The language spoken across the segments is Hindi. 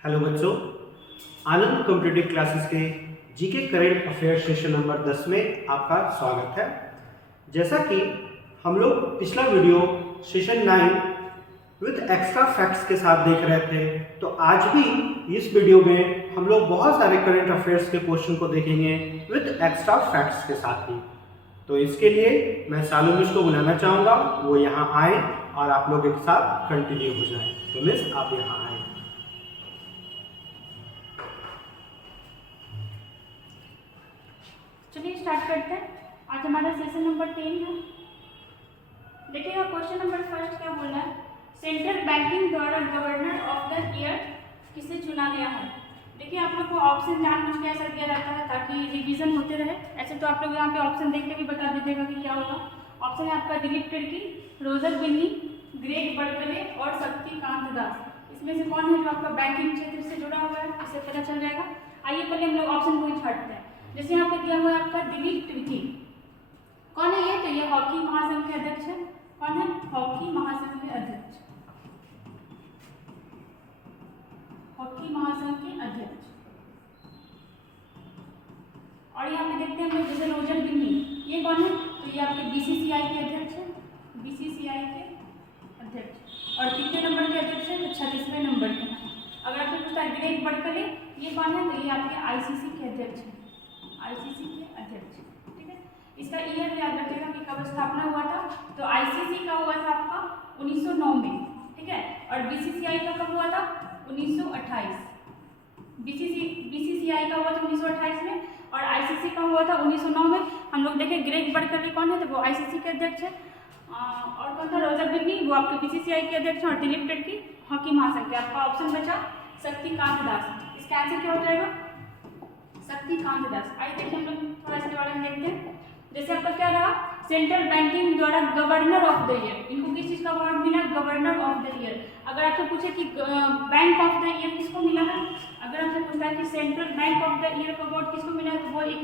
हेलो बच्चों, आनंद कॉम्पिटिटिव क्लासेस के GK current affair session number 10 में आपका स्वागत है। जैसा कि हम लोग पिछला video session 9 with extra facts के साथ देख रहे थे, तो आज भी इस वीडियो में हम लोग बहुत सारे करंट अफेयर्स के क्वेश्चन को देखेंगे विद एक्स्ट्रा फैक्ट्स के साथ ही। तो इसके लिए मैं सालू मिस को बुलाना चाहूँगा, वो यहाँ आए और आप लोग एक साथ कंटिन्यू हो जाए। तो मिस आप यहाँ आए। चलिए स्टार्ट करते हैं। आज हमारा सेशन नंबर 10 है। देखिएगा क्वेश्चन नंबर फर्स्ट क्या बोल रहा है, सेंट्रल बैंकिंग द्वारा गवर्नर ऑफ द ईयर किसे चुना गया है। देखिए आप लोग को ऑप्शन जानबूझ के ऐसा दिया जाता है ताकि रिवीजन होते रहे। ऐसे तो आप लोग यहाँ पे ऑप्शन देख के भी बता दीजिएगा कि क्या होगा। ऑप्शन है आपका दिलीप तिर्की, रोजर बिन्नी, ग्रेग बड़कले और शक्तिकांत दास। इसमें से कौन है जो आपका बैंकिंग क्षेत्र से जुड़ा हुआ है, इससे पता चल जाएगा। आइए पहले हम लोग ऑप्शन को ही छांटते हैं। जैसे यहाँ पे दिया हुआ है आपका दिलीप तिर्की, कौन है ये? तो ये हॉकी महासंघ के अध्यक्ष है। कौन है? हॉकी महासंघ के अध्यक्ष, हॉकी महासंघ के अध्यक्ष। और यहाँ पे देखते हैं हम लोग जैसे रोजर बिन्नी, ये कौन है? तो ये आपके बीसीसीआई के अध्यक्ष है, बीसीसीआई के अध्यक्ष। और कितने नंबर के अध्यक्ष है? तो 36वें नंबर के। अगर आपसे पूछता है ग्रेग बड़कले, ये कौन है? तो ये आपके आईसीसी के अध्यक्ष है, आईसीसी के अध्यक्ष। ठीक है, इसका ईयर याद रखिएगा कि कब स्थापना हुआ था। तो आईसीसी का हुआ था आपका 1909 में। ठीक है, और बीसीसीआई का कब हुआ था? 1928। बीसीसीआई का हुआ था 1928 में और आईसीसी का हुआ था 1909 में। हम लोग देखें ग्रेग बड़कले कौन है, तो वो आईसीसी के अध्यक्ष है। और कौन था? रोजर बिन्नी, वो आपके बीसीसीआई के अध्यक्ष हैं। और दिलीप तिर्की हॉकी महासंघ के। आपका ऑप्शन बचा शक्तिकांत दास। इसका आंसर क्या हो जाएगा? शक्तिकांत दास। आइए देखिए हम लोग थोड़ा इसके बारे में देखते हैं। जैसे आपका क्या रहा, सेंट्रल बैंकिंग द्वारा गवर्नर ऑफ द ईयर, इनको किस चीज का अवार्ड मिला? Governor of the year. अगर आपसे पूछे कि बैंक ऑफ द ईयर किसको मिला है, अगर आपसे पूछता है कि central bank of the year का अवार्ड किसको मिला है, तो वो एक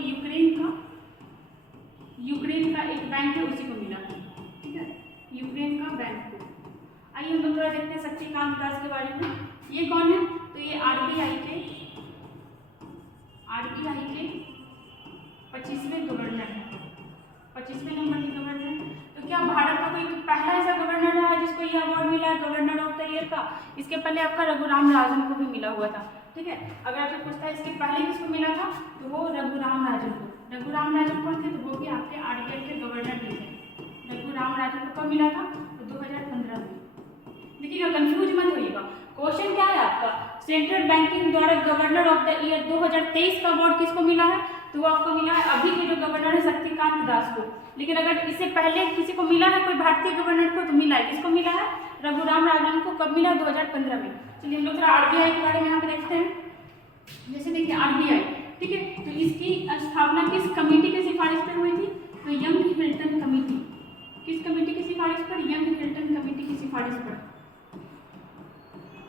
यूक्रेन का एक बैंक है, उसी को मिला है। ठीक है, यूक्रेन का बैंक को। आइए हम लोग थोड़ा देखते हैं शक्तिकांत दास के बारे में। ये कौन है? तो ये आरबीआई के 25वें गवर्नर है, 25वें नंबर के गवर्नर है। तो क्या भारत का कोई पहला ऐसा गवर्नर रहा है जिसको ये अवार्ड मिला है गवर्नर ऑफ द ईयर का? इसके पहले आपका रघुराम राजन को भी मिला हुआ था। ठीक है, अगर आपसे पूछता है इसके पहले किसको मिला था, तो वो रघुराम राजन को। रघुराम राजन कौन थे? तो वो भी आपके आरबीआई के गवर्नर भी थे। रघुराम राजन को कब मिला था? तो 2015 में। देखिएगा, कंफ्यूज मत होइएगा। क्वेश्चन क्या है आपका, सेंट्रल बैंकिंग द्वारा गवर्नर ऑफ द ईयर 2023 का अवार्ड किसको मिला है? तो वो आपको मिला है अभी के जो गवर्नर है शक्तिकांत दास को। लेकिन अगर इससे पहले किसी को मिला है, कोई भारतीय गवर्नर को, तो मिला है किसको मिला है? रघुराम राजन को। कब मिला? 2015 में। चलिए हम लोग थोड़ा आरबीआई के बारे में यहाँ पे देखते हैं। जैसे देखिए आरबीआई, ठीक है, तो इसकी स्थापना किस कमेटी की सिफारिश पर हुई थी? तो यंग हिल्टन कमेटी। किस कमेटी की सिफारिश पर? यंग हिल्टन कमेटी की सिफारिश पर।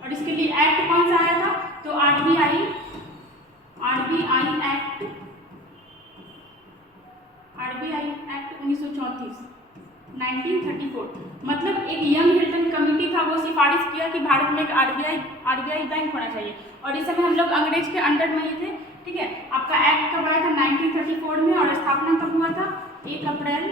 और इसके लिए एक्ट कौन सा आया था? तो आरबीआई एक्ट 1934। मतलब एक यंग हिल्टन कमेटी था, वो सिफारिश किया कि भारत में एक आरबीआई बैंक होना चाहिए। और इस समय हम लोग अंग्रेज के अंडर में ही थे। ठीक है, आपका एक्ट कब आया था? 1934 में। और स्थापना कब हुआ था? 1 अप्रैल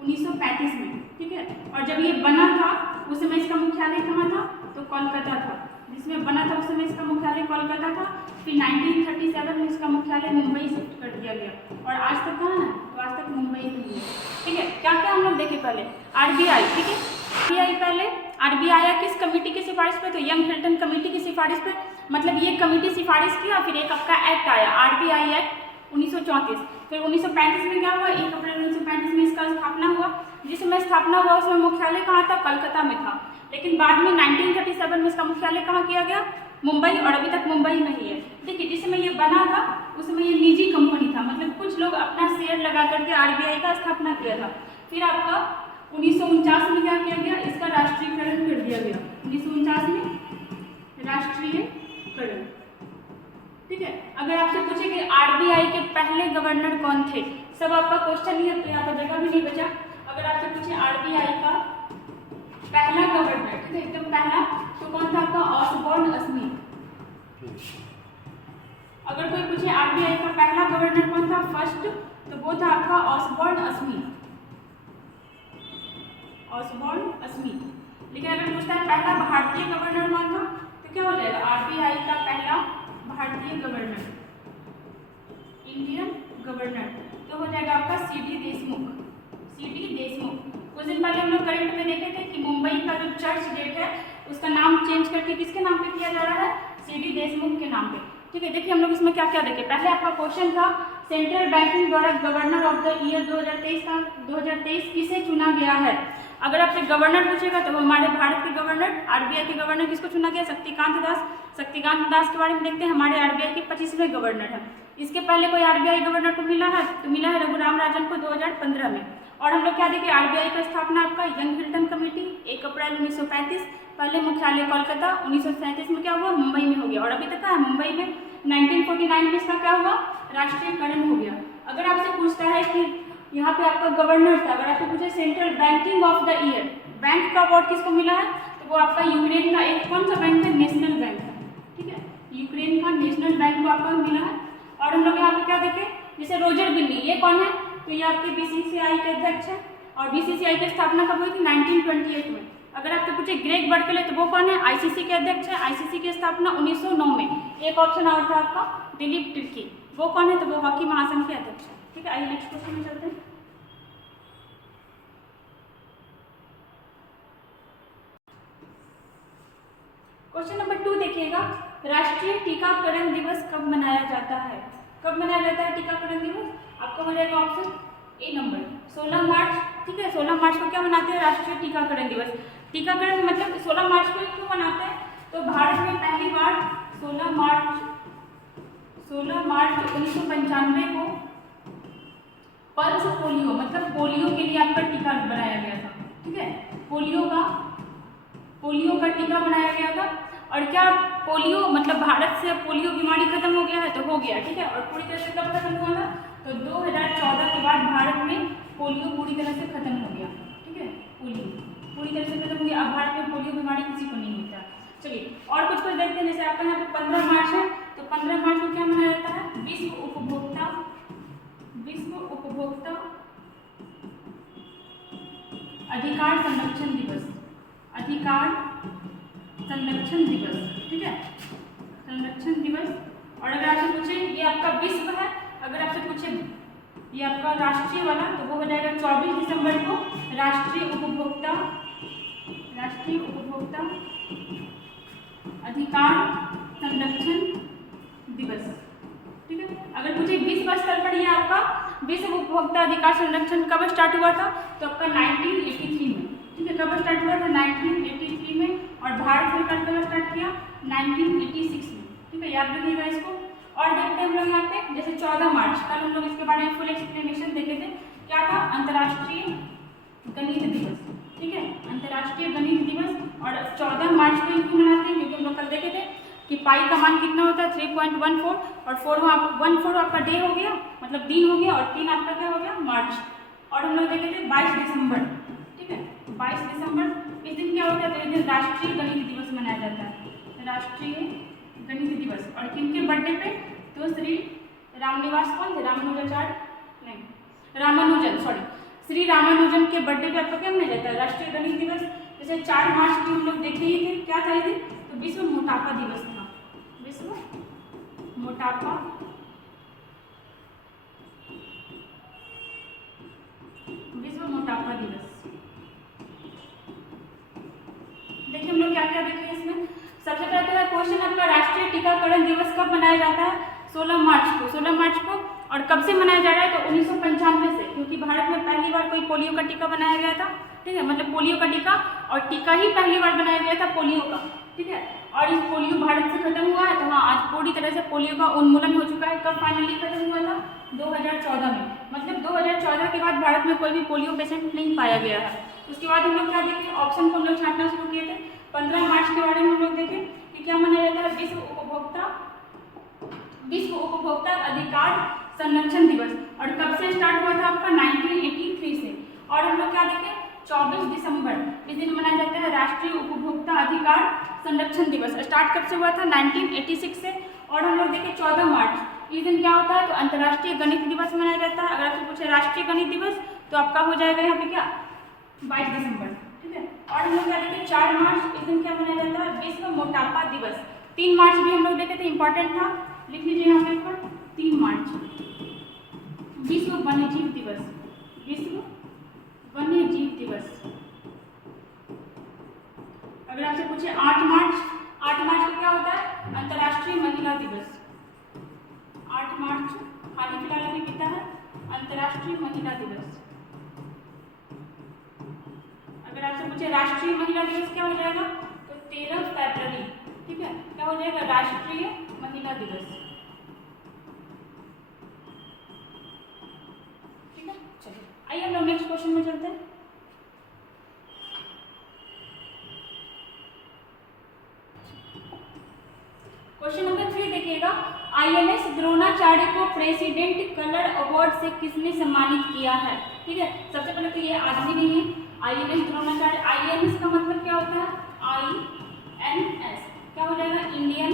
1935 में। ठीक है, और जब ये बना था उस समय इसका मुख्यालय कहाँ था? तो कोलकाता था। जिसमें बना था उस समय इसका मुख्यालय कोलकाता था। फिर 1937 में इसका मुख्यालय मुंबई शिफ्ट कर दिया गया। और आज तक कहाँ है? तो आज तक मुंबई में ही है। ठीक है, क्या क्या हम लोग देखे पहले? आरबीआई। ठीक है, आरबीआई पहले आरबीआई आया किस कमेटी की सिफारिश पे? तो यंग हिल्टन कमेटी की सिफारिश पे। मतलब ये कमेटी सिफारिश किया, फिर एक आपका एक्ट आया आरबीआई एक्ट 1934। फिर 1935 में क्या हुआ? 1 अप्रैल 1935 में इसका स्थापना हुआ। जिस समय स्थापना हुआ उसमें मुख्यालय कहाँ था? कलकत्ता में था। लेकिन बाद में 1937 में इसका मुख्यालय कहाँ किया गया? मुंबई। और अभी तक मुंबई में ही है। देखिए, जिस समय ये बना था उस समय ये निजी कंपनी था, मतलब कुछ लोग अपना शेयर लगा करके आरबीआई का स्थापना किया था। फिर आपका 1949 में क्या किया गया? इसका राष्ट्रीयकरण कर दिया गया। 1949 में राष्ट्रीयकरण। ठीक है, अगर आपसे पूछे कि आरबीआई के पहले गवर्नर कौन थे, सब आपका क्वेश्चन ही है तो यहाँ पर जगह भी नहीं बचा। अगर आपसे पूछे आरबीआई का पहला गवर्नर, ठीक है, एकदम पहला, तो कौन था आपका? Osborne Smith. अगर कोई पूछे आरबीआई का पहला गवर्नर कौन था, फर्स्ट, तो वो था आपका ऑसबॉर्न स्मिथ, ऑसबॉर्न स्मिथ। लेकिन अगर पूछता है पहला भारतीय गवर्नर कौन था, तो क्या हो जाएगा, आरबीआई का पहला भारतीय गवर्नर, इंडियन गवर्नर, तो हो जाएगा आपका सीडी देशमुख, सीडी देशमुख। कुछ दिन पहले हम लोग करंट में देखे थे कि मुंबई का जो चर्च गेट है उसका नाम चेंज करके किसके नाम पे किया जा रहा है, सीडी देशमुख के नाम पे। ठीक है, देखिए हम लोग इसमें क्या क्या देखे। पहले आपका क्वेश्चन था सेंट्रल बैंकिंग द्वारा गवर्नर ऑफ द ईयर 2023 का 2023 किसे चुना गया है। अगर आपसे गवर्नर पूछेगा तो हमारे भारत के गवर्नर, आरबीआई के गवर्नर किसको चुना गया, शक्तिकांत दास। शक्तिकांत दास के बारे में देखते हैं, हमारे आरबीआई के 25वें गवर्नर हैं। इसके पहले कोई आरबीआई गवर्नर को मिला है, तो मिला है रघुराम राजन को 2015 में। और हम लोग क्या देखें, आरबीआई का स्थापना आपका यंग हिल्टन कमेटी 1 अप्रैल 1935, पहले मुख्यालय कोलकाता, 1937 में क्या हुआ, मुंबई में हो गया, और अभी तक है मुंबई में। 1949 में इसका क्या हुआ, राष्ट्रीयकरण हो गया। अगर आपसे पूछता है कि यहाँ पे आपका गवर्नर था, अगर आपसे पूछे central banking of the year, bank का अवार्ड किसको मिला है, तो वो आपका यूक्रेन का एक कौन सा बैंक है, नेशनल बैंक है। ठीक है, यूक्रेन का नेशनल बैंक को आपको मिला है। और हम लोग यहाँ पे क्या देखें, जैसे रोजर बिन्नी, ये कौन है, तो ये आपके बीसीसीआई के अध्यक्ष है, और बीसीसीआई की स्थापना कब हुई थी, 1928 में। अगर आपसे पूछे ग्रेग बर्कले, तो वो कौन है, आईसीसी के अध्यक्ष है, आईसीसी की स्थापना 1909 में। एक ऑप्शन और था आपका दिलीप तिर्की, वो कौन है, तो वो हॉकी महासंघ के अध्यक्ष है। ठीक है, आइए नेक्स्ट क्वेश्चन में चलते हैं। क्वेश्चन नंबर 2 देखिएगा, राष्ट्रीय टीकाकरण दिवस कब मनाया जाता है। कब मनाया जाता है टीकाकरण दिवस, आपको मिलेगा ऑप्शन ए नंबर 16 मार्च। ठीक है, 16 मार्च को क्या मनाते हैं, राष्ट्रीय टीकाकरण दिवस। टीकाकरण मतलब 16 मार्च को क्यों मनाते हैं, तो भारत में पहली बार 16 मार्च 1995 को पल्स पोलियो मतलब पोलियो के लिए आपका टीका बनाया गया था। ठीक है, पोलियो का टीका बनाया गया था। और क्या पोलियो मतलब भारत से पोलियो बीमारी खत्म हो गया है, तो हो गया। ठीक है, और पूरी तरह से कब खत्म हुआ था, तो 2014 के बाद भारत में पोलियो पूरी तरह से खत्म हो गया। ठीक है, पोलियो पूरी तरह से खत्म हो गया, अब भारत में पोलियो बीमारी किसी को नहीं होता। चलिए और कुछ देखते हैं, जैसे आपका यहाँ पे 15 मार्च है, तो 15 मार्च को क्या मनाया जाता है, विश्व उपभोक्ता अधिकार संरक्षण दिवस, अधिकार संरक्षण दिवस। ठीक है, संरक्षण दिवस। और अगर आपसे पूछे ये आपका विश्व है, अगर आपसे पूछे ये आपका राष्ट्रीय वाला, तो वो हो जाएगा 24 दिसंबर को राष्ट्रीय उपभोक्ता अधिकार संरक्षण दिवस। ठीक है, अगर पूछे विश्व स्तर पर ये आपका विश्व उपभोक्ता अधिकार संरक्षण कब स्टार्ट हुआ था, तो आपका 1983 में। ठीक है, कब स्टार्ट हुआ था, 1983 में। और भारत सरकार कब स्टार्ट किया, 1986 में। ठीक है, याद रखिएगा इसको। और देखते हैं हम लोग यहाँ पे, जैसे 14 मार्च, कल हम लोग इसके बारे में फुल एक्सप्लेनेशन देखे थे, क्या था, अंतर्राष्ट्रीय गणित दिवस। ठीक है, अंतर्राष्ट्रीय गणित दिवस। और 14 मार्च को क्यों मनाते हैं, क्योंकि हम लोग कल देखे थे कि पाई का मान कितना होता है, 3.14, और 4 आपका डे हो गया, मतलब दिन हो गया, और 3 आपका क्या हो गया, मार्च। और हम लोग देखे थे 22 दिसंबर। ठीक है, 22 दिसंबर, इस दिन क्या होता है, तो इस दिन राष्ट्रीय गणित दिवस मनाया जाता है, राष्ट्रीय गणित दिवस। और किनके बर्थडे पे, तो श्री रामनिवास कौन थे, श्री रामानुजन के बर्थडे पे आपका क्या मनाया जाता है, राष्ट्रीय गणित दिवस। जैसे 4 मार्च की हम लोग देखे ही थे, क्या था ये, तो विश्व मोटापा दिवस था, विश्व मोटापा दिवस। देखिए हम लोग क्या क्या देखे इसमें। सबसे पहले तो क्वेश्चन आपका राष्ट्रीय टीकाकरण दिवस कब मनाया जाता है, 16 मार्च को। और कब से मनाया जा रहा है, तो 1995 से, क्योंकि भारत में पहली बार कोई पोलियो का टीका बनाया गया था। ठीक है, मतलब पोलियो का टीका, और टीका ही पहली बार बनाया गया था पोलियो का। ठीक है, और इस पोलियो भारत से खत्म हुआ है, तो हाँ आज पूरी तरह से पोलियो का उन्मूलन हो चुका है। कब फाइनली खत्म हुआ था, 2014 में। मतलब 2014 के बाद भारत में कोई भी पोलियो पेशेंट नहीं पाया गया है। उसके बाद हम लोग क्या देखें, ऑप्शन को हम लोग छांटना शुरू किए थे। 15 मार्च के बारे में हम लोग देखें कि क्या मनाया जाता है, विश्व उपभोक्ता अधिकार संरक्षण दिवस। और कब से स्टार्ट हुआ था आपका, 1983 से। और हम लोग क्या देखें, 24 दिसंबर, इस दिन मनाया जाता है राष्ट्रीय उपभोक्ता अधिकार संरक्षण दिवस। स्टार्ट कब से हुआ था, 1986 से। और हम लोग देखें 14 मार्च, इस दिन क्या होता है, तो अंतर्राष्ट्रीय गणित दिवस मनाया जाता है। अगर आपसे पूछे राष्ट्रीय गणित दिवस तो आपका हो जाएगा यहाँ पे क्या 22 दिसंबर, ठीक है। और हम लोग क्या देखें 4 मार्च, इस दिन क्या मनाया जाता है, विश्व मोटापा दिवस। 3 मार्च भी हम लोग देखे थे, इंपॉर्टेंट था, लिख लीजिए यहाँ पे पर 3 मार्च विश्व वन्यजीव दिवस, विश्व वन्यजीव दिवस। अगर आपसे पूछे 8 मार्च को क्या होता है, अंतर्राष्ट्रीय महिला दिवस। 8 मार्च हाल ही फिलहाल अभी बीता है, अंतर्राष्ट्रीय महिला दिवस। अगर आपसे पूछे राष्ट्रीय महिला दिवस क्या हो जाएगा, तो 13 फरवरी, ठीक है, क्या हो जाएगा राष्ट्रीय महिला दिवस, ठीक है। चलिए आइए हम लोग नेक्स्ट क्वेश्चन में चलते हैं। क्वेश्चन नंबर 3 देखिएगा, INS द्रोणाचार्य को प्रेसिडेंट कलर अवार्ड से किसने सम्मानित किया है, ठीक है। सबसे पहले तो ये आदमी नहीं है, INS द्रोणाचार्य। INS का मतलब क्या होता है, INS क्या हो जाएगा, इंडियन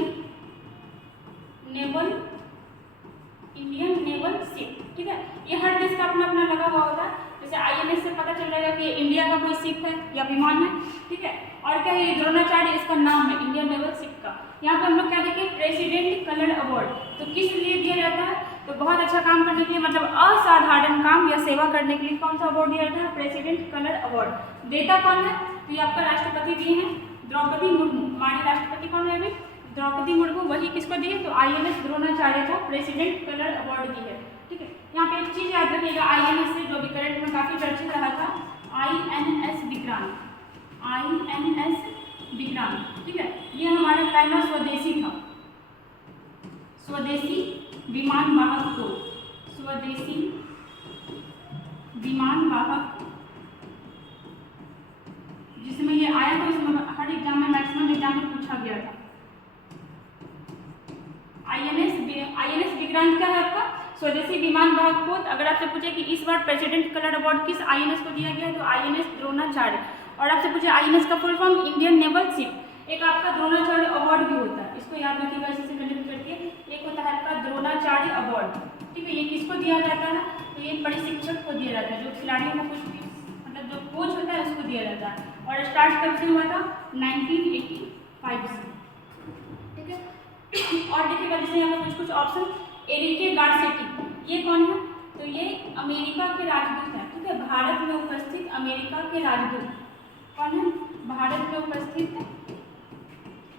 नेवल शिप, ठीक है। ये हर देश का अपना अपना लगा हुआ होता है, जैसे INS से पता चल जाएगा कि इंडिया का कोई शिप है या विमान है, ठीक है। और क्या है, ये द्रोणाचार्य इसका नाम है, इंडियन नेवल शिप का। यहाँ पे हम लोग क्या देखें, प्रेसिडेंट कलर अवार्ड, तो किस लिए दिया जाता है, तो बहुत अच्छा काम करने के लिए, मतलब असाधारण काम या सेवा करने के लिए कौन सा अवार्ड दिया जाता है, प्रेसिडेंट कलर अवार्ड। देता कौन है, तो ये आपका राष्ट्रपति दिए हैं, द्रौपदी मुर्मू। हमारे राष्ट्रपति कौन है अभी, द्रौपदी मुर्मू, वही किसको दिए, तो INS द्रोणाचार्य को प्रेसिडेंट कलर अवार्ड दी है, ठीक है। यहाँ पे एक चीज याद रखिएगा, INS से जो भी करंट में काफी चर्चित रहा था, INS विक्रांत, INS विक्रांत, ठीक है। ये हमारा पहला स्वदेशी था, स्वदेशी विमान वाहक पोत, स्वदेशी विमान वाहक, जिसमें ये आया था, इसमें हर एग्जाम में, मैक्सिमम एग्जाम में पूछा गया था। INS विक्रांत क्या है आपका, स्वदेशी विमान वाहक पोत। अगर आपसे पूछे कि इस बार प्रेसिडेंट कलर अवार्ड किस INS को दिया गया है, तो INS द्रोणाचार्य। और आपसे पूछे INS का full form Indian naval ship. एक आपका द्रोणाचार्य अवार्ड भी होता है, इसको याद रखिएगा, इसी से कनेक्ट करके। एक होता है आपका द्रोणाचार्य अवार्ड, ठीक है। ये किसको दिया जाता है, तो ये प्रशिक्षक को दिया जाता है, जो खिलाड़ियों को कुछ भी मतलब जो कोच होता है उसको दिया जाता है। और स्टार्ट कब से हुआ था, 1985 से, ठीक है। और देखिएगा जैसे यहाँ पर कुछ ऑप्शन, एरिके गारसेटी, ये कौन है, तो ये अमेरिका के राजदूत हैं, ठीक है। भारत में उपस्थित अमेरिका के राजदूत कौन है, भारत में उपस्थित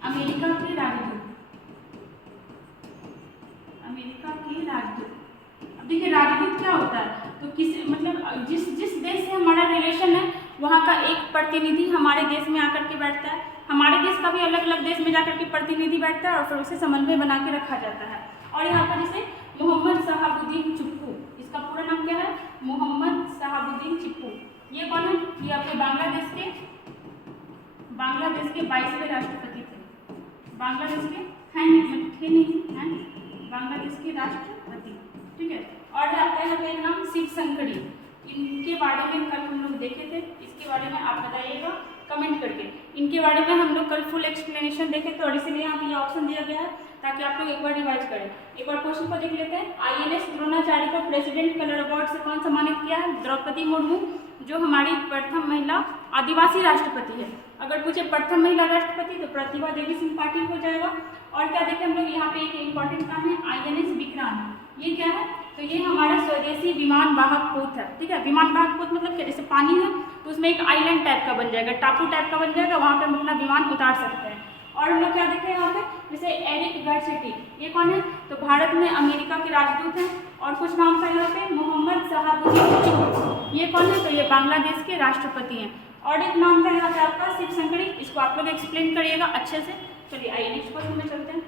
अमेरिका के राजदूत, अमेरिका के राजदूत। अब देखिए राजदूत क्या होता है, तो किस मतलब जिस देश से हमारा रिलेशन है वहाँ का एक प्रतिनिधि हमारे देश में आकर के बैठता है, हमारे देश का भी अलग अलग देश में जाकर के प्रतिनिधि बैठता है और फिर उसे समन्वय बना के रखा जाता है। और यहाँ पर जैसे मोहम्मद शहाबुद्दीन चिप्पू, इसका पूरा नाम क्या है, मोहम्मद शहाबुद्दीन चिप्पू। ये कौन है, ये आपके बांग्लादेश के 22वें राष्ट्रपति थे, बांग्लादेश के हैं नहीं हैं, बांग्लादेश के राष्ट्रपति, ठीक है। और आपका यहाँ पे नाम शिव शंकरी, इनके बारे में कल हम लोग देखे थे, इसके बारे में आप बताइएगा कमेंट करके। इनके बारे में हम लोग कल फुल एक्सप्लेनेशन देखे थे और इसीलिए यहाँ पे ये ऑप्शन दिया गया है ताकि आप लोग एक बार रिवाइज करें। एक बार क्वेश्चन को देख लेते हैं। INS द्रोणाचार्य को प्रेसिडेंट कलर अवार्ड से कौन सम्मानित किया है, द्रौपदी मुर्मू, जो हमारी प्रथम महिला आदिवासी राष्ट्रपति है। अगर पूछे प्रथम महिला राष्ट्रपति तो प्रतिभा देवी सिंह पाटिल हो जाएगा। और क्या देखें हम लोग यहाँ पे एक इंपॉर्टेंट काम है, INS विक्रांत, ये क्या है, तो ये हमारा स्वदेशी विमान वाहक पोत है, ठीक है। विमान वाहक पोत मतलब क्या, जैसे पानी है तो उसमें एक आइलैंड टाइप का बन जाएगा, टापू टाइप का बन जाएगा, वहाँ पे हम अपना विमान उतार सकते हैं। और हम लोग क्या देखें यहाँ पे, जैसे एरिक गारसेटी, ये कौन है, तो भारत में अमेरिका के राजदूत हैं। और कुछ नाम था यहाँ पे, मोहम्मद शहाबुद्दीन चिप्पू, ये कौन है, तो ये बांग्लादेश के राष्ट्रपति हैं। और एक नाम था यहाँ पे आपका शिव शंकरी, इसको आप लोग एक्सप्लेन करिएगा अच्छे से। चलिए आइए नेक्स्ट क्वेश्चन में चलते हैं।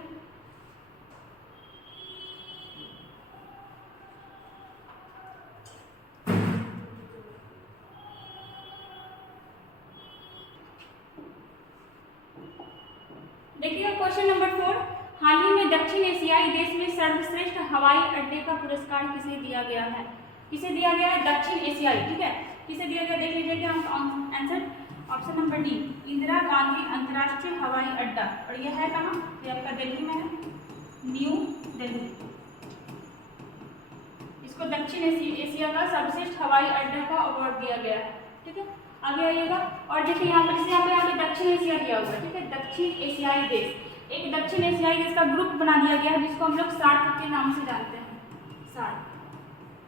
देखिए क्वेश्चन नंबर 4, हाल ही में दक्षिण एशियाई देश में सर्वश्रेष्ठ हवाई अड्डे का पुरस्कार किसे दिया गया है, किसे दिया गया है, दक्षिण एशियाई, ठीक है, किसे दिया गया, देख लीजिए answer option number D, Indira Gandhi अंतर्राष्ट्रीय हवाई अड्डा। और यह है कहाँ, ये आपका दिल्ली में है, न्यू दिल्ली, दक्षिण एशिया का सर्वश्रेष्ठ हवाई अड्डा का अवार्ड दिया गया है। ठीक है, आगे आइएगा। और देखिए यहाँ पर जैसे यहाँ पे दक्षिण एशिया दिया हुआ है, ठीक है, दक्षिण एशियाई देश, एक दक्षिण एशियाई देश का ग्रुप बना दिया गया है जिसको हम लोग सार्क के नाम से जानते हैं, सार्क।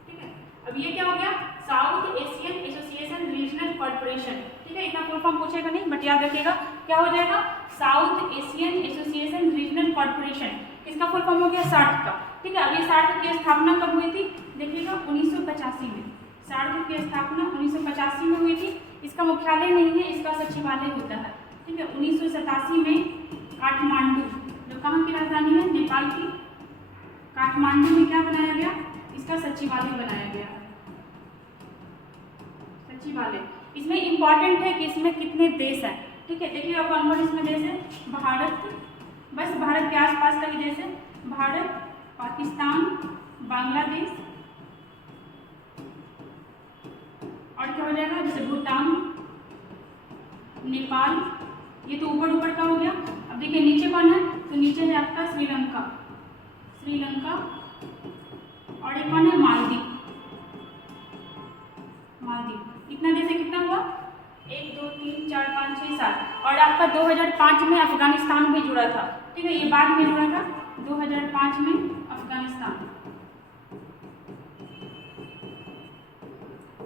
ठीक है, अब ये क्या हो गया, south Asian association regional corporation. ठीक है, इतना फुल फॉर्म पूछेगा नहीं, बट याद रखिएगा क्या हो जाएगा, south Asian association regional corporation. इसका फुल फॉर्म हो गया सार्क का। ठीक है, अब ये सार्क की स्थापना कब हुई थी, देखिएगा 1985 में। सार्क की स्थापना 1985 में हुई थी। इसका मुख्यालय नहीं है, इसका सचिवालय होता है। ठीक है, 1987 में काठमांडू, जो कहाँ की राजधानी है, नेपाल की काठमांडू में क्या बनाया गया, इसका सचिवालय बनाया गया, सचिवालय। इसमें इंपॉर्टेंट है कि इसमें कितने देश हैं। ठीक है, देखिए अब कौन कौन इसमें देश है, भारत, बस भारत के आसपास का भी देश है, भारत, पाकिस्तान, बांग्लादेश, और क्या हो जाएगा, जैसे भूटान, नेपाल, ये तो ऊपर ऊपर का हो गया। अब देखिए नीचे कौन है, तो नीचे है आपका श्रीलंका, श्रीलंका, और एक कौन है, मालदीव, मालदीव। इतना देश है, कितना हुआ, 1 2 3 4 5 6 7। और आपका 2005 में अफगानिस्तान भी जुड़ा था। ठीक है, ये बाद में जुड़ा था, 2005 में अफगानिस्तान,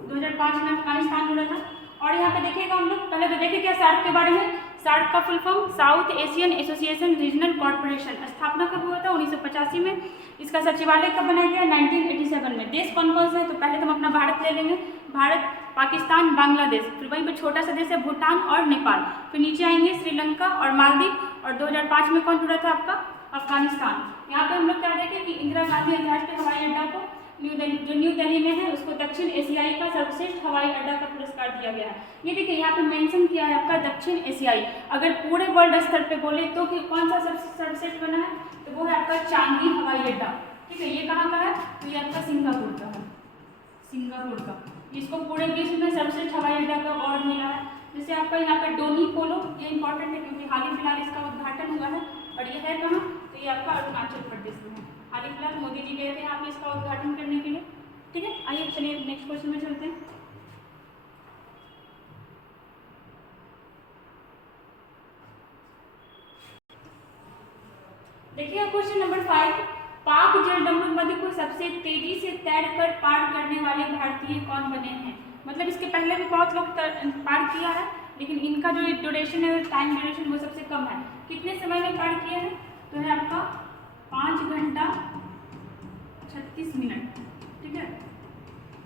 2005 में अफगानिस्तान जुड़ा था। और यहाँ पे देखिएगा हम लोग पहले तो देखें क्या सार्क के बारे में। सार्क का full form south Asian association regional corporation. स्थापना कब हुआ था, 1985 में। इसका सचिवालय कब बनाया गया, 1987 में। देश कौन कौन से हैं, तो पहले तो हम अपना भारत ले लेंगे, भारत, पाकिस्तान, बांग्लादेश, फिर वहीं पर छोटा सा देश है भूटान और नेपाल, फिर नीचे आएंगे श्रीलंका और मालदीव, और 2005 में कौन जुड़ा था आपका, अफगानिस्तान। यहाँ पे हम लोग क्या देखें कि इंदिरा गांधी अंतर्राष्ट्रीय हवाई अड्डा को न्यू दिल्ली में है, उसको दक्षिण एशियाई का सर्वश्रेष्ठ हवाई अड्डा का पुरस्कार दिया गया है। ये देखिए यहाँ पे मेंशन किया है आपका दक्षिण एशियाई। अगर पूरे वर्ल्ड स्तर पे बोले तो कि कौन सा सर्वश्रेष्ठ बना है, तो वो है आपका चांदी हवाई अड्डा। ठीक है, ये कहाँ का है, तो ये आपका सिंगापुर का है, सिंगापुर का। इसको पूरे विश्व में सर्वश्रेष्ठ हवाई अड्डा का अवार्ड मिला है। जैसे आपका यहाँ पे डोनी पोलो, ये इंपॉर्टेंट है क्योंकि हाल ही फिलहाल इसका उद्घाटन हुआ है। और ये है कहाँ, तो ये आपका अरुणाचल प्रदेश में है। हाल ही फिलहाल मोदी जी गए थे यहाँ पे इसका उद्घाटन करने के लिए। ठीक है, आइए चलिए नेक्स्ट क्वेश्चन में चलते हैं। देखिए क्वेश्चन नंबर 5, पाक जलडमरू नदी को सबसे तेजी से तैरकर पार करने वाले भारतीय कौन बने हैं। मतलब इसके पहले भी बहुत लोग पार किया है, लेकिन इनका जो ड्यूरेशन है, टाइम ड्यूरेशन, वो सबसे कम है। कितने समय में पार किया है, तो है आपका 5 घंटा 36 मिनट। ठीक है,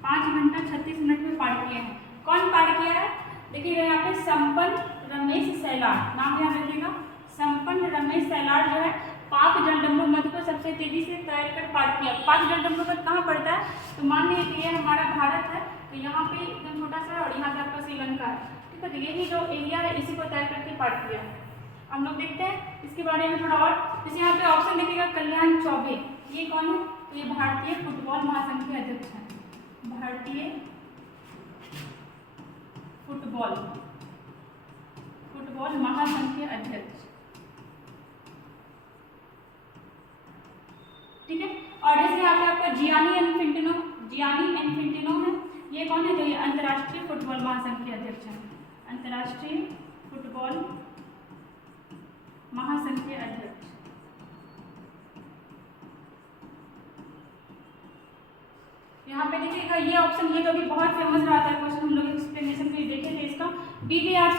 5 घंटा 36 मिनट में पार किया है। कौन पार किया है, देखिएगा यहाँ पे संपन्न रमेश सैलार, नाम याद रखिएगा, संपन्न रमेश सैलार जो है पाक जलडमरू नदी को सबसे तेजी से तैरकर पार किया। पाक जलडमरू नदी कहाँ पड़ता है, तो मान लीजिए कि ये हमारा भारत है, तो यहाँ पे एकदम छोटा सा, और यहाँ पे आपका श्रीलंका है। ठीक है, तो यही जो एरिया है इसी को तैर करके पार किया है। हम लोग देखते हैं इसके बारे में थोड़ा और। जैसे यहाँ पे ऑप्शन देखिएगा कल्याण चौबे, ये कौन है, तो ये भारतीय फुटबॉल महासंघ के अध्यक्ष हैं, भारतीय फुटबॉल महासंघ के अध्यक्ष। ठीक है, और जैसे यहाँ पे आपका जियानी इन्फेंटिनो है, ये कौन है, तो ये अंतर्राष्ट्रीय फुटबॉल महासंघ के अध्यक्ष हैं, अंतर्राष्ट्रीय फुटबॉल महासंघ के अध्यक्ष। यहाँ पे देखिएगा ये ऑप्शन, ये तो अभी बहुत फेमस रहा था क्वेश्चन, हम लोग एक्सप्लेनेशन में देखे थे इसका, BVR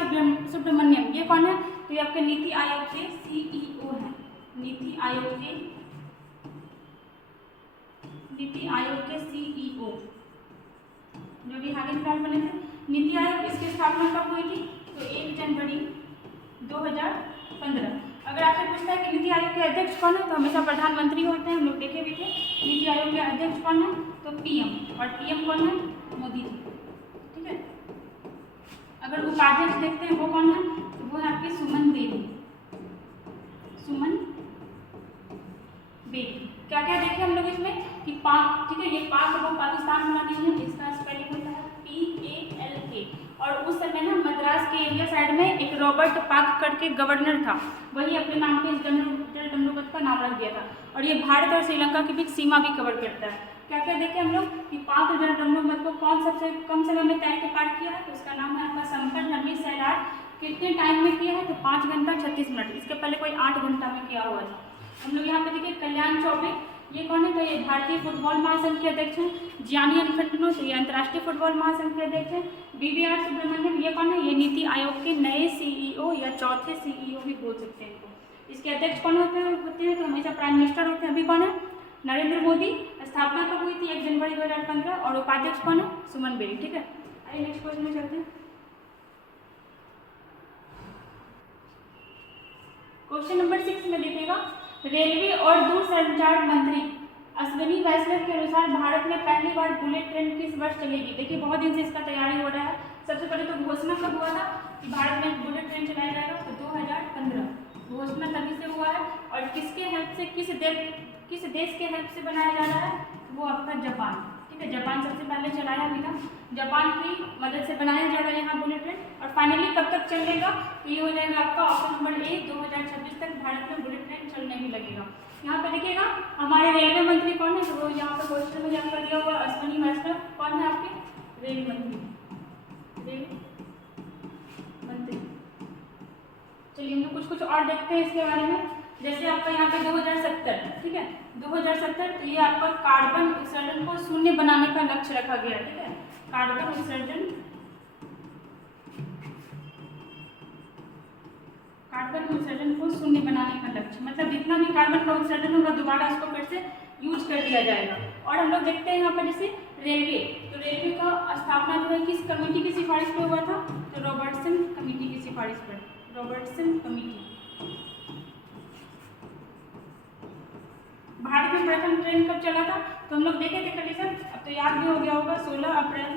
सुब्रमण्यम, ये कौन है, तो ये आपके नीति आयोग के CEO हैं, नीति आयोग के CEO, जो भी हाल ही फिलहाल बने थे। नीति आयोग, इसकी स्थापना कब हुई थी, तो 1 जनवरी 2015। अगर आपसे पूछता है कि नीति आयोग के अध्यक्ष कौन है, तो हमेशा प्रधानमंत्री होते हैं, हम लोग देखे भी थे। नीति आयोग के अध्यक्ष कौन है, तो PM, और PM कौन है, मोदी जी। ठीक है, अगर उपाध्यक्ष देखते हैं वो कौन है, तो वो है आपकी सुमन बेदी, सुमन बेदी। क्या क्या देखे हम लोग इसमें कि पाक, ठीक है, ये पाक वो पाकिस्तान बना दी है, इसका स्पेलिंग होता है PALK। और उस समय ना मद्रास के एरिया साइड में एक रॉबर्ट पाक करके गवर्नर था, वही अपने नाम पे इस जलडमरू पथ का नाम रख दिया था। और ये भारत और श्रीलंका के बीच सीमा भी कवर करता है। क्या क्या देखे हम लोग कि 5000 रनों को कौन सबसे कम समय में तैर के पार किया है, तो उसका नाम है आपका संपत नमी सैलार। कितने टाइम में किया है, तो 5 घंटा 36 मिनट। इसके पहले कोई 8 घंटा में किया हुआ था। हम लोग यहाँ पे देखिए कल्याण चौबे, ये कौन है, तो ये भारतीय फुटबॉल महासंघ के अध्यक्ष हैं। जियानी इन्फेंटिनो, तो ये अंतर्राष्ट्रीय फुटबॉल महासंघ के अध्यक्ष हैं। BVR सुब्रमण्यम, ये कौन है, ये नीति आयोग के नए CEO या चौथे CEO भी बोल सकते हैं इनको। इसके अध्यक्ष कौन होते हैं तो हमेशा प्राइम मिनिस्टर होते हैं। अभी कौन है, नरेंद्र मोदी। स्थापना कब हुई थी, 1 जनवरी 2015। और उपाध्यक्ष कौन है, सुमन बेरी। ठीक है, आइए नेक्स्ट क्वेश्चन में चलते हैं। क्वेश्चन नंबर 6 में देखिएगा, रेलवे और दूरसंचार मंत्री अश्विनी वैष्णव के अनुसार भारत में पहली बार बुलेट ट्रेन किस वर्ष चलेगी। देखिए बहुत दिन से इसका तैयारी हो रहा है। सबसे पहले तो घोषणा कब हुआ था कि भारत में बुलेट ट्रेन चलाया जाएगा, तो 2015 घोषणा तभी से हुआ है। और किसके हेल्प से, किस देश के हेल्प से बनाया जा रहा है, वो आपका जापान। ठीक है, जापान सबसे पहले चलाया अभी था, जापान की मदद से बनाया जा रहा है यहाँ बुलेट ट्रेन। और फाइनली कब तक चलेगा, तो ये हो जाएगा आपका अक्टूबर 1, 2026 तक भारत में बुलेट ट्रेन चलने भी लगेगा। यहाँ पे देखिएगा हमारे रेलवे मंत्री कौन है, तो वो यहाँ पे क्वेश्चन में आपका दिया हुआ अश्विनी वैष्णव। कौन है आपके रेल मंत्री, रेल मंत्री। चलिए हम लोग कुछ और देखते हैं इसके बारे में। जैसे आपका यहाँ पे 2070, ठीक है 2070, तो ये आपका कार्बन उत्सर्जन को शून्य बनाने का लक्ष्य रखा गया। ठीक है, कार्बन उत्सर्जन को शून्य बनाने का लक्ष्य, मतलब जितना भी कार्बन का उत्सर्जन होगा दोबारा उसको फिर से यूज कर लिया जाएगा। और हम लोग देखते हैं यहाँ पर जैसे रेलवे, तो रेलवे का स्थापना जो है किस कमेटी की सिफारिश पे हुआ था, तो रॉबर्टसन कमेटी की सिफारिश पर, रॉबर्टसन कमेटी। भारत में प्रथम ट्रेन कब चला था, तो हम लोग देखे थे कंडीशन, अब तो याद भी हो गया होगा, 16 अप्रैल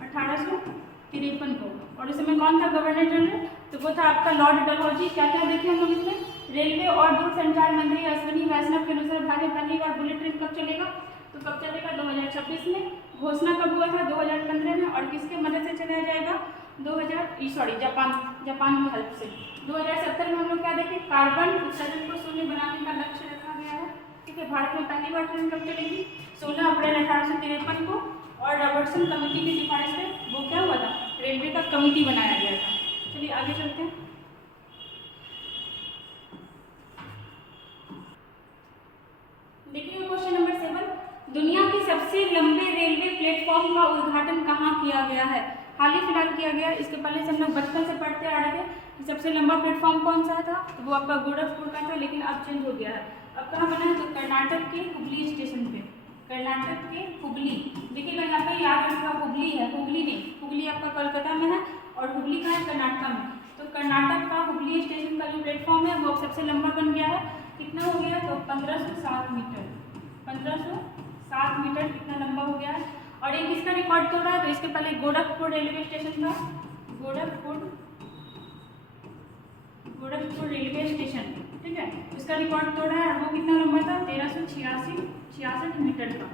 1853 को। और उस समय कौन था गवर्नर जनरल, तो वो था आपका लॉर्ड डलहौजी। क्या क्या देखे हम लोग इसमें, रेलवे और दूरसंचार मंत्री अश्विनी वैष्णव के अनुसार भारत में पहली बार बुलेट ट्रेन कब चलेगा, तो कब चलेगा 2026 में। घोषणा कब हुआ था 2015 में। और किसके मदद से चलाया जाएगा, जापान की हेल्प से। 2070 में हम लोग क्या देखें, कार्बन उत्सर्जन को शून्य बनाने का लक्ष्य रखा गया है। ठीक है, भारत में पहली बार ट्रेन कब चलेगी, 16 अप्रैल 1853 को। और रॉबर्टसन कमेटी की सिफारिश पे वो क्या हुआ था, रेलवे का कमेटी बनाया गया था। चलिए आगे चलते हैं। देखिए क्वेश्चन नंबर 7, दुनिया के सबसे लंबे रेलवे प्लेटफॉर्म का उद्घाटन कहाँ किया गया है। हाल ही फिलहाल किया गया। इसके पहले से हम लोग बचपन से पढ़ते आ रहे थे कि सबसे लंबा प्लेटफॉर्म कौन सा था, तो वो आपका गोरखपुर का था, लेकिन अब चेंज हो गया है। अब कहाँ बना है, तो कर्नाटक के हुबली स्टेशन पे, कर्नाटक के हुबली। देखिएगा यहाँ पे याद रखिएगा हुबली है, हुबली नहीं, हुबली आपका कोलकाता में है और हुबली का है कर्नाटक में। तो कर्नाटक का हुबली स्टेशन का जो प्लेटफॉर्म है वो सबसे लंबा बन गया है। कितना हो गया, तो 1507 मीटर, 1507 मीटर कितना लंबा हो गया है। और एक इसका रिकॉर्ड तोड़ा है, तो इसके पहले गोरखपुर रेलवे स्टेशन था, गोरखपुर रेलवे स्टेशन, ठीक है, इसका रिकॉर्ड तोड़ा है। वो कितना लंबा था, 1366 मीटर का।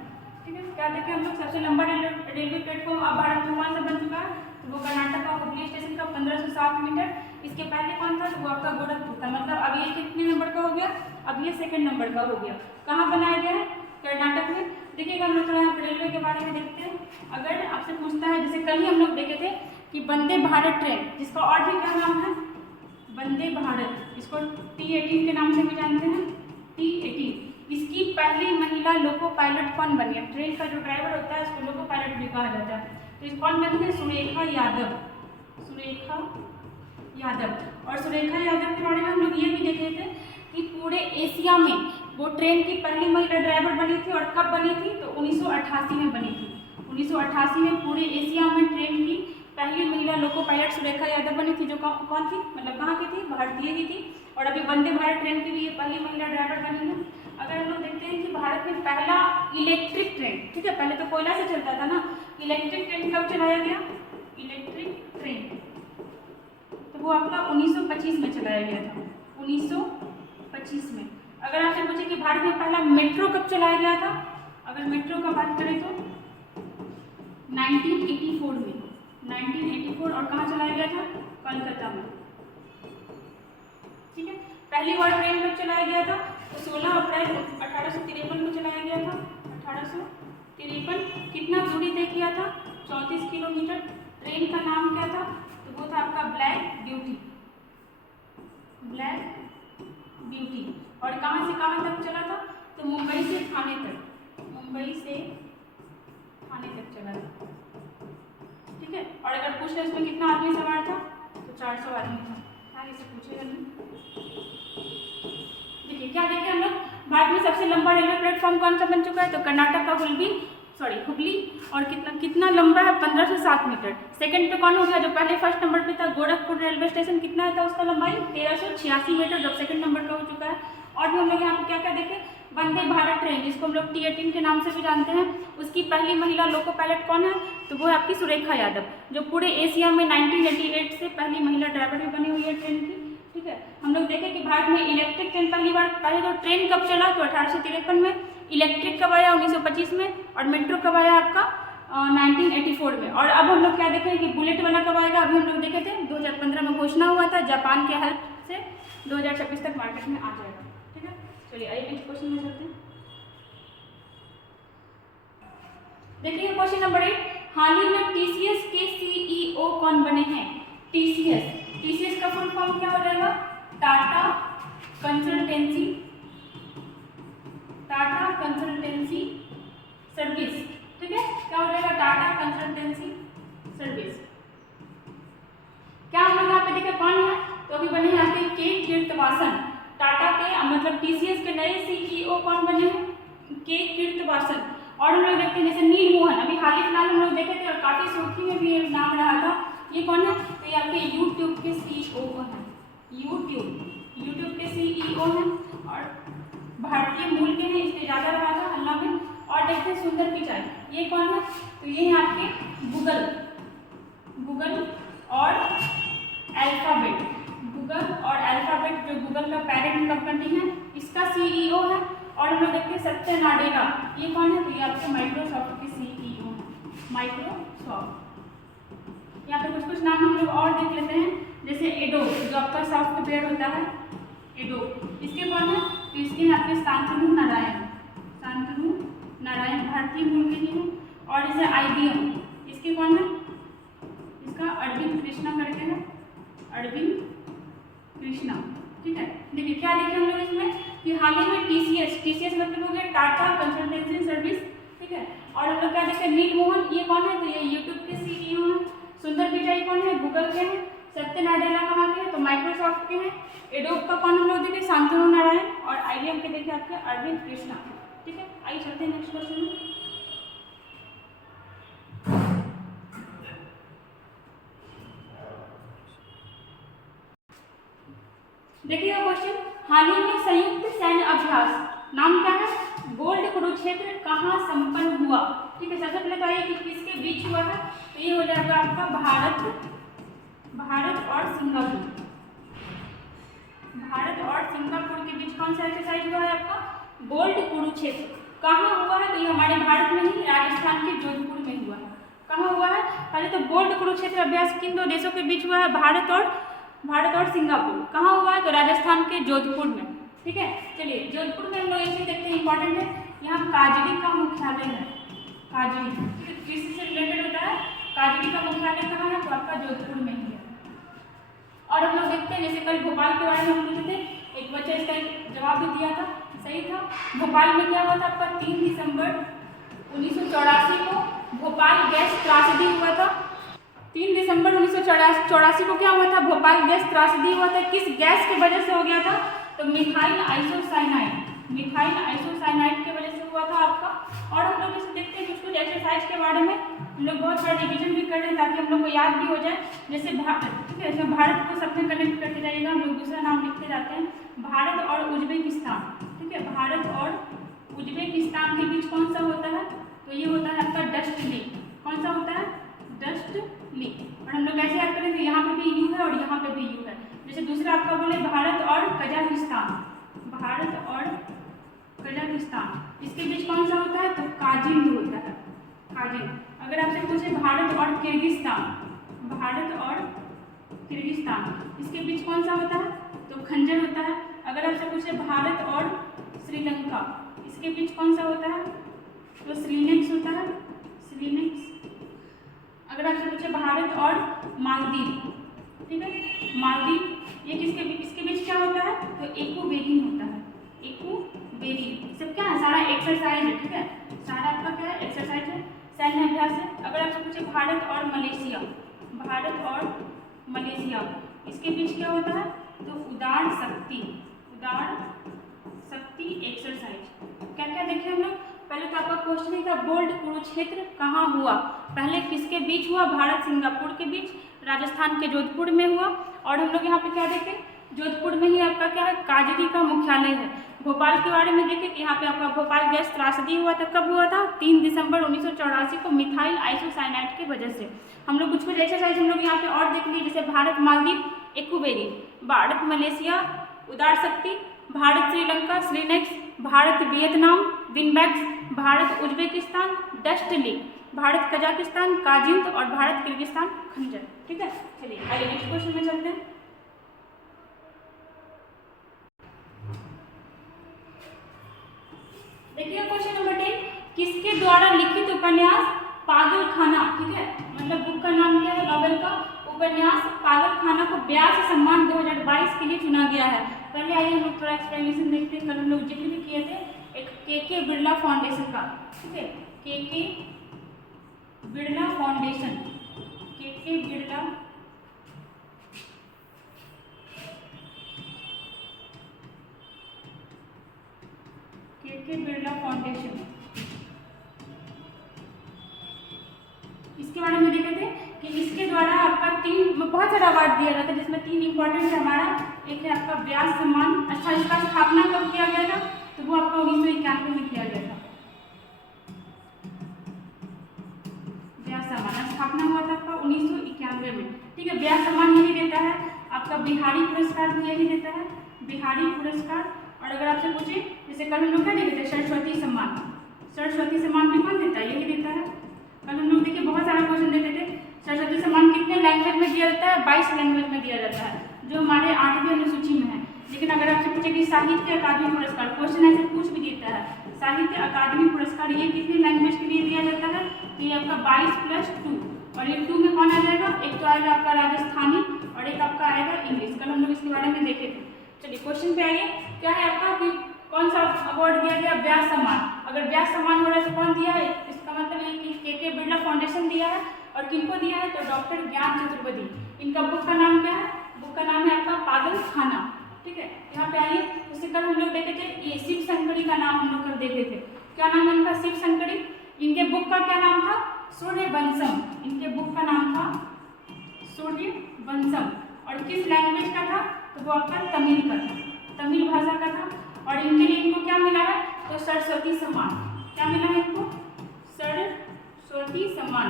ठीक है, क्या देखें हम लोग सबसे लंबा रेलवे प्लेटफॉर्म अब भारत में कौन सा बन चुका है, तो वो कर्नाटक का हुबली स्टेशन का 1507 मीटर। इसके पहले कौन था, तो वो आपका गोरखपुर था। मतलब अब ये कितने नंबर का हो गया, अब ये सेकंड नंबर का हो गया। कहाँ बनाया गया है, कर्नाटक में। देखिएगा हम लोग थोड़ा यहाँ रेलवे के बारे में देखते हैं। अगर आपसे पूछता है, जैसे कल ही हम लोग देखे थे कि वंदे भारत ट्रेन, जिसका और भी क्या नाम है, वंदे भारत, इसको T18 के नाम से भी जानते हैं, T18। इसकी पहली महिला लोको पायलट कौन बनी है, ट्रेन का जो ड्राइवर होता है उसको लोको पायलट भी कहा जाता है। तो इस कौन बनी है, सुरेखा यादव, सुरेखा यादव। और सुरेखा यादव के बारे में हम लोग ये भी देखे थे कि पूरे एशिया में वो ट्रेन की पहली महिला ड्राइवर बनी थी। और कब बनी थी, तो 1988 में बनी थी। 1988 में पूरे एशिया में ट्रेन की पहली महिला लोको पायलट सुरेखा यादव बनी थी, जो कौन थी, मतलब कहाँ की थी, भारतीय ही थी। और अभी वंदे भारत ट्रेन की भी ये पहली महिला ड्राइवर बनी है। अगर हम लोग देखते हैं कि भारत में पहला इलेक्ट्रिक ट्रेन, ठीक है, पहले तो कोयला से चलता था ना, इलेक्ट्रिक ट्रेन कब चलाया गया, इलेक्ट्रिक ट्रेन, तो वो आपका 1925 में चलाया गया था, 1925 में। अगर आपसे पूछे कि भारत में पहला मेट्रो कब चलाया गया था, अगर मेट्रो का बात करें तो 1984 में, 1984। और कहाँ चलाया गया था, कोलकाता में। ठीक है, पहली बार ट्रेन कब चलाया गया था, तो 16 अप्रैल 1853 को चलाया गया था, 1853 53 कितना दूरी तय किया था? 34 किलोमीटर। ट्रेन का नाम क्या था? तो वो था आपका ब्लैक ब्यूटी, ब्लैक ब्यूटी। और कहाँ से कहाँ तक चला था? तो मुंबई से ठाणे तक, मुंबई से ठाणे तक चला था, ठीक है। और अगर पूछ ले उसमें कितना आदमी सवार था? तो 400 आदमी था। आगे से पूछेगा नहीं। देखिए क्या देखें हम लोग, भारत में सबसे लंबा रेलवे प्लेटफॉर्म कौन सा बन चुका है? तो कर्नाटक का हुबली। और कितना लंबा है? 15 से 7 मीटर। सेकंड पे कौन हो गया? जो पहले फर्स्ट नंबर पे था गोरखपुर रेलवे स्टेशन, कितना था उसका लंबाई? 1386 मीटर, जो सेकंड नंबर का हो चुका है। और भी हम लोग यहाँ पे क्या क्या देखें, वंदे भारत ट्रेन जिसको हम लोग T18 के नाम से भी जानते हैं, उसकी पहली महिला लोको पायलट कौन है? तो वो है आपकी सुरेखा यादव, जो पूरे एशिया में 1988 से पहली महिला ड्राइवर भी बनी हुई है ट्रेन की, ठीक है। हम लोग देखें कि भारत में इलेक्ट्रिक ट्रेन पहले तो ट्रेन कब चला? तो 1853 में। इलेक्ट्रिक कब आया? 1925 में। और मेट्रो कब आया आपका? 1984 में। और अब हम लोग क्या देखें कि बुलेट वाला कब आएगा? अभी हम लोग देखे थे 2015 में घोषणा हुआ था, जापान के हेल्प से 2026 तक मार्केट में आ जाएगा, ठीक है। चलिए आइए नेक्स्ट क्वेश्चन में चलते हैं। देखिए क्वेश्चन नंबर 8, हाल ही में TCS के CEO कौन बने हैं? TCS का फुल फॉर्म क्या हो जाएगा? टाटा कंसल्टेंसी सर्विस, ठीक है। क्या हो जाएगा? Tata consultancy service. क्या हम लोग यहाँ पे देखे कौन है? तो अभी बने हैं आपके के कीर्तवासन। टाटा के मतलब TCS के नए CEO कौन बने हैं? के कीर्तवासन। और हम लोग देखते हैं जैसे नील मोहन, अभी हाल ही फिलहाल हम लोग देखे थे और काफी सुर्खी में भी नाम रहा था, ये कौन है? तो ये आपके यूट्यूब के CEO है, यूट्यूब के CEO हैं और भारतीय मूल के हैं, इसलिए ज़्यादा रहा था हल्ला में। और देखते हैं सुंदर पिचाई, ये कौन है? तो ये है आपके गूगल और अल्फाबेट, जो गूगल का पेरेंट कंपनी है, इसका CEO है। और हम लोग देखते हैं सत्य नाडेला, ये कौन है? तो ये आपके माइक्रोसॉफ्ट के CEO हैं, माइक्रोसॉफ्ट। यहाँ पे कुछ नाम हम लोग और देख लेते हैं, जैसे एडोब, जो आपका सॉफ्टवेयर होता है एडोब, इसके कौन है? तो इसके आपके शांतनु नारायण भारतीय मूल के ही हैं। और जैसे IBM, इसके कौन है? इसका अरविंद कृष्णा करके है, ठीक है। देखिए क्या देखें हम लोग इसमें कि हाल ही में TCS मतलब हो गया टाटा कंसल्टेंसी सर्विस, ठीक है। और हम लोग क्या देखें, नील मोहन, ये कौन है? तो ये यूट्यूब के CEO हैं। सुंदर पिचाई कौन है? गूगल के हैं। सत्य नाडेला कहाँ के हैं? तो माइक्रोसॉफ्ट के हैं। एडोब का कौन हम लोग देखें? शांतनु नारायण। और IBM के देखें आपके अरविंद कृष्णा, ठीक है। आइए चलते हैं नेक्स्ट क्वेश्चन में। देखिए क्वेश्चन, हाल ही में संयुक्त सैन्य अभ्यास नाम क्या है? गोल्ड कुरुक्षेत्र कहाँ संपन्न हुआ, ठीक है। सबसे पहले तो आइए कि किसके बीच हुआ है? तो ये हो जाएगा आपका भारत और सिंगापुर के बीच कौन सा एक्सरसाइज हुआ है आपका? गोल्ड कुरुक्षेत्र। कहाँ हुआ है? तो ये हमारे भारत में ही, राजस्थान के जोधपुर में हुआ है। कहाँ हुआ है? पहले तो गोल्ड कुरुक्षेत्र अभ्यास किन दो देशों के बीच हुआ है? भारत और सिंगापुर। कहाँ हुआ है? तो राजस्थान के जोधपुर में, ठीक है। चलिए जोधपुर में हम लोग एक चीज देखते हैं इंपॉर्टेंट है, यहाँ काजरी का मुख्यालय है, काजरी कृषि से रिलेटेड होता है। काजरी का मुख्यालय कहाँ है? तो आपका जोधपुर में ही है। और हम लोग देखते हैं जैसे कल भोपाल के बारे में हम पूछे थे, एक बच्चा इसका एक जवाब भी दिया था, सही था। भोपाल में क्या हुआ था आपका? 3 दिसंबर 1984 को भोपाल गैस त्रासदी हुआ था। 3 दिसंबर 1984 को क्या हुआ था? भोपाल गैस त्रासदी हुआ था। किस गैस की वजह से हो गया था? तो मिथाइल आइसोसाइनाइड की वजह से हुआ था आपका। और हम लोग इसे देखते हैं कुछ एक्सरसाइज के बारे में, हम लोग बहुत सारा रिविजन भी कर रहे हैं ताकि हम लोग को याद भी हो जाए। जैसे ठीक है, इसमें भारत को सबसे कनेक्ट करते जाइएगा, हम लोग दूसरा नाम लिखते जाते हैं। भारत और उज्बेकिस्तान, ठीक है, भारत और उज्बेकिस्तान के बीच कौन सा होता है? तो ये होता है आपका डस्ट लेक। कौन सा होता है? Dust lake. और हम लोग कैसे याद करें? तो यहाँ पे भी यू है और यहाँ पे भी यू है। जैसे दूसरा आपका बोले भारत और कजाकिस्तान, इसके बीच कौन सा होता है? तो काजिंद होता है, काजिंद। अगर आपसे पूछे भारत और किर्गिस्तान, इसके बीच कौन सा होता है? तो खंजर होता है। अगर आपसे पूछे भारत और श्रीलंका, इसके बीच कौन सा होता है? तो श्रीनेक्स होता है, श्रीनेक्स। अगर आपसे पूछे भारत और मालदीव, ठीक है, मालदीव, ये इसके बीच क्या होता है, तो इक्वेरियन होता है, इक्वेरियन। सब क्या है, सारा एक्सरसाइज है, ठीक है, सारा आपका क्या है, एक्सरसाइज है, सैन्य अभ्यास है। अगर आपसे पूछे भारत और मलेशिया, भारत और मलेशिया, इसके बीच क्या होता है, तो उदार शक्ति, उदार शक्ति एक्सरसाइज। क्या क्या देखे हम लोग, पहले तो आपका क्वेश्चन ही था बोल्ड कुरुक्षेत्र कहाँ हुआ, पहले किसके बीच हुआ, भारत सिंगापुर के बीच, राजस्थान के जोधपुर में हुआ। और हम लोग यहाँ पे क्या देखें, जोधपुर में ही आपका क्या है, काजरी का मुख्यालय है। भोपाल के बारे में देखें कि यहाँ पे आपका भोपाल गैस त्रासदी हुआ था, कब हुआ था, 3 दिसंबर 1984 को मिथाइल आइसोसाइनाइड की वजह से। हम लोग कुछ एक्सरसाइज हम लोग यहाँ पे और देख ली, जैसे Bharat Maldives Ekuverin, Bharat Malaysia Udara Shakti, Bharat Sri Lanka SLINEX, Bharat Vietnam VINBAX, Bharat Uzbekistan डस्ट लीग, भारत कजाकिस्तान काजिंद और भारत किर्गिस्तान खंजर। ठीक है, चलिए आइए नेक्स्ट क्वेश्चन में चलते हैं। देखिए क्वेश्चन नंबर 10, किसके द्वारा लिखित उपन्यास पागल खाना, ठीक है, मतलब बुक का नाम क्या है, नॉवेल का उपन्यास पागल खाना को व्यास सम्मान 2022 के लिए चुना गया है। पहले आइए हम लोग थोड़ा एक्सप्लेनेशन देखते हैं। कल हम लोग जिक्र भी किए थे एक के बिरला फाउंडेशन का, ठीक है, के बिरला फाउंडेशन, के बिरला बिरला फाउंडेशन, इसके बारे में देखे थे कि इसके द्वारा आपका 3 बहुत सारा अवार्ड दिया जाता है, जिसमें 3 इंपॉर्टेंट है हमारा। एक है आपका व्यास सम्मान, अच्छा इसका स्थापना कब किया गया था, तो वो आपका 1991 में किया गया था। व्यास सम्मान स्थापना हुआ था आपका 1991 में, ठीक है। व्यास सम्मान यही देता है आपका, बिहारी पुरस्कार भी यही देता है, बिहारी पुरस्कार। और अगर आपसे पूछे जैसे कल हम लोग क्या देते थे, सरस्वती सम्मान, सरस्वती सम्मान भी कौन देता है, यही देता है। कल हम लोग देखिए बहुत सारा क्वेश्चन देते थे, सरस्वती सम्मान कितने लैंग्वेज में दिया जाता है, 22 लैंग्वेज में दिया जाता है, जो हमारे 8वीं अनुसूची में है। लेकिन अगर आपसे पूछे कि साहित्य अकादमी पुरस्कार, क्वेश्चन ऐसे पूछ भी देता है, साहित्य अकादमी पुरस्कार ये कितनी लैंग्वेज के लिए दिया जाता है, तो ये आपका 22 + 2, और ये 2 में कौन आ जाएगा, एक तो आएगा आपका राजस्थानी और एक आपका आएगा इंग्लिश। कल हम लोग इसके बारे में देखे थे। चलिए क्वेश्चन पे आइए, क्या है आपका कि कौन सा अवार्ड दिया गया, व्यास सम्मान। अगर व्यास सम्मान हो रहा है तो कौन दिया है, इसका मतलब ये कि के बिरला फाउंडेशन दिया है। और किनको दिया है, तो डॉक्टर ज्ञान चतुर्वेदी। इनका बुक का नाम क्या है, बुक का नाम है आपका पागल खाना, ठीक है। यहाँ पे आइए, उससे कल हम लोग देखे थे ये शिव शंकरी का नाम हम लोग कल देखे थे। क्या नाम है इनका, शिव शंकरी। इनके बुक का क्या नाम था, सूर्यवंशम। इनके बुक का नाम था सूर्यवंशम। और किस लैंग्वेज का था, तो वो आपका तमिल का था, तमिल भाषा का था। और इनके लिए इनको क्या मिला है, तो सरस्वती सम्मान। क्या मिला है इनको, सरस्वती सम्मान।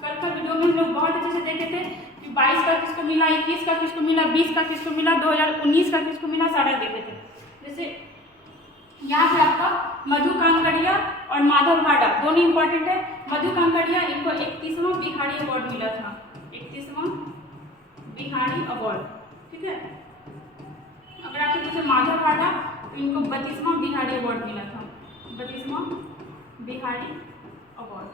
कल का वीडियो में हम लोग बहुत अच्छे से देखे थे कि 22 का किसको मिला, 21 का किसको मिला, 20 का किसको मिला, 2019 का किसको मिला, सारा देखे थे। जैसे यहाँ पे आपका मधु कांकड़िया और माधव भाड़ा दोनों इंपॉर्टेंट है। मधु कांकड़िया इनको 31वां बिहारी अवार्ड मिला था, 31वां बिहारी अवार्ड, ठीक है। अगर आपके पूछे माधव भाड़ा, तो इनको 32वां बिहारी अवार्ड मिला था, 32वां बिहारी अवार्ड,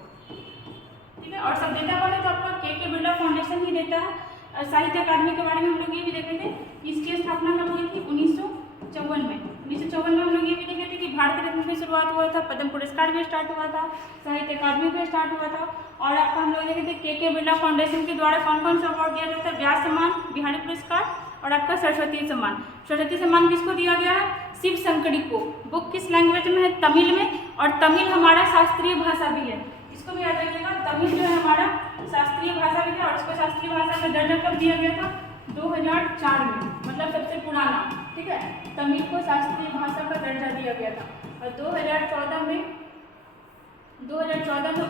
ठीक है। और सब देता कौन है, तो आपका के बिरला फाउंडेशन ही देता है। साहित्य अकादमी के बारे में हम लोग ये भी देखे थे कि इसकी स्थापना कब हुई थी, 1954 में। 1954 में हम लोग ये भी देखे थे कि भारत रत्न की शुरुआत हुआ था, पद्म पुरस्कार भी स्टार्ट हुआ था, साहित्य अकादमी भी स्टार्ट हुआ था। और आपका हम लोग देखे थे के बिरला फाउंडेशन के द्वारा कौन कौन सा अवार्ड दिया जाता है, व्यास सम्मान, बिहारी पुरस्कार और आपका सरस्वती सम्मान। सरस्वती सम्मान किसको दिया गया है, शिव शंकरी को। बुक किस लैंग्वेज में है, तमिल में। और तमिल हमारा शास्त्रीय भाषा भी है, इसको भी याद रखिएगा। तमिल जो है हमारा शास्त्रीय भाषा भी है, और उसको शास्त्रीय भाषा का दर्जा कब दिया गया था, 2004 में, मतलब सबसे पुराना, ठीक है। तमिल को शास्त्रीय भाषा का दर्जा दिया गया था। और 2014 में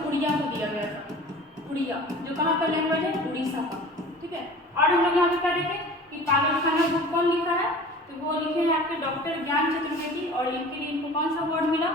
उड़िया को दिया गया था, उड़िया जो कहाँ का लैंग्वेज है, उड़ीसा का, ठीक है। और हम लोग यहाँ पे क्या देखें कि पागल खाना बुक कौन लिखा है, तो वो लिखे हैं आपके डॉक्टर ज्ञान चतुर्वेदी। और इनके लिए इनको कौन सा अवार्ड मिला,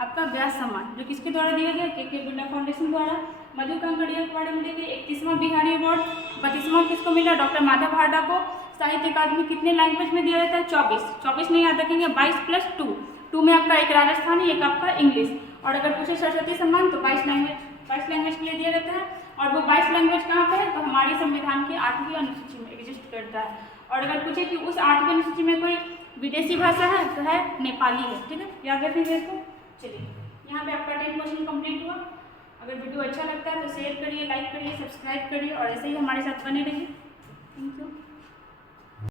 आपका व्यास सम्मान, जो किसके द्वारा दिया गया, के बिरला फाउंडेशन द्वारा। मधु कांकड़िया के बारे में देखिए, 31वां बिहारी अवार्ड। 32वां किसको मिला, डॉक्टर माधव भाड़ा को। साहित्य अकादमी कितने लैंग्वेज में दिया जाता है, 24 नहीं याद रखेंगे, 22 + 2 में आपका एक राजस्थानी, एक आपका इंग्लिश। और अगर पूछे सरस्वती सम्मान तो 22 लैंग्वेज के लिए दिया रहता है, और वो 22 लैंग्वेज कहाँ पे है, तो हमारे संविधान की 8वीं अनुसूची में एग्जिस्ट करता है। और अगर पूछे कि उस 8वीं अनुसूची में कोई विदेशी भाषा है तो है नेपाली है, ठीक है, याद रखेंगे इसको। चलिए यहाँ पे आपका 10 क्वेश्चन कंप्लीट हुआ। अगर वीडियो अच्छा लगता है तो शेयर करिए, लाइक करिए, सब्सक्राइब करिए और ऐसे ही हमारे साथ बने रहिए। Thank you.